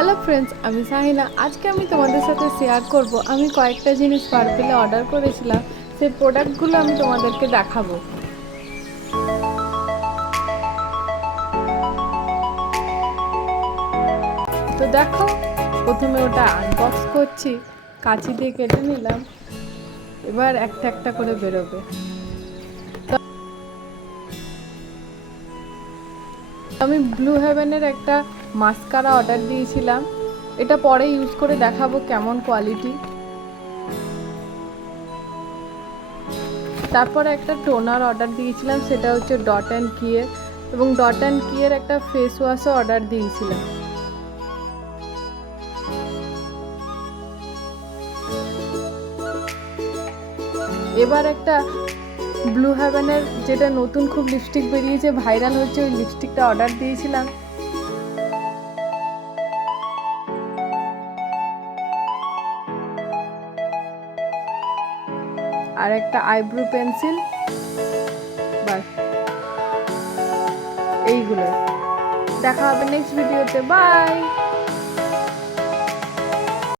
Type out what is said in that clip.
Hello friends, আমি সাহিনা। আজকে আমি তোমাদের সাথে শেয়ার করব আমি কয়েকটা জিনিস পার্পেলে অর্ডার করেছিলাম। সেই প্রোডাক্টগুলো আমি তোমাদেরকে দেখাবো। তো দেখো, প্রথমে ওটা আনবক্স করছি, কাঁচি দিয়ে কেটে নিলাম। এবার একটা একটা করে বেরোবে। আমি ব্লু হেভেনের একটা মাস্কারা অর্ডার দিয়েছিলাম। এটা পরে ইউজ করে দেখাবো কেমন কোয়ালিটি। তারপরে একটা টোনার অর্ডার দিয়েছিলাম, সেটা হচ্ছে ডট অ্যান্ড কিয়ের, এবং ডট অ্যান্ড কিয়ের একটা ফেস ওয়াশও অর্ডার দিয়েছিলাম। এবার একটা ব্লু হেভেনের যেটা নতুন খুব লিপস্টিক বেরিয়েছে, ভাইরাল হচ্ছে, ওই লিপস্টিকটা অর্ডার দিয়েছিলাম। আর একটা আইব্রো পেন্সিল, বাস এইগুলো। দেখা হবে নেক্সট ভিডিওতে। বাই।